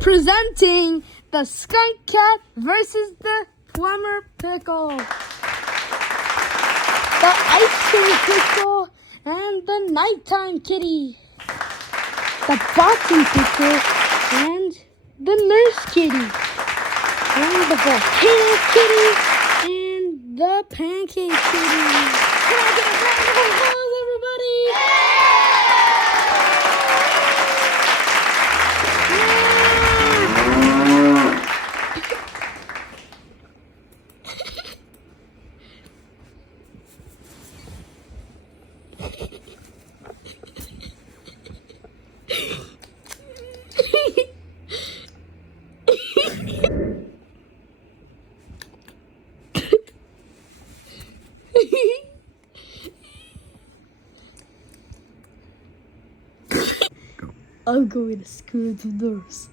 Presenting the skunk cat versus the plumber pickle. The ice cream pickle and the nighttime kitty. The boxing pickle and the nurse kitty. And the volcano kitty and the pancake kitty. Can I get a round of applause, everybody? I'm going to school to nurse.